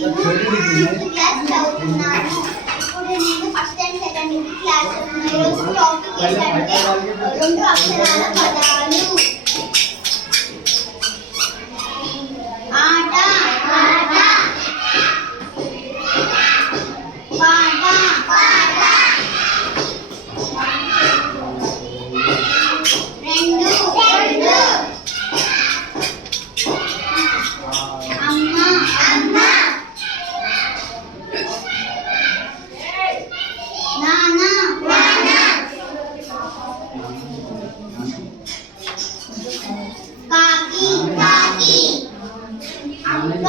Fifth class చదువుతున్నాను. ఇప్పుడు నేను ఫస్ట్ అండ్ సెకండ్ క్లాస్ చదువుతున్నాను. ఈరోజు టాపిక్ ఏంటంటే రెండు అక్షరాల పదాలు. ఆట, ఆట, పాట, పాట, రెండు, రెండు, అమ్మ, అమ్మ, నాన్న, నాన్న, కాకి, కాకి, అక్క,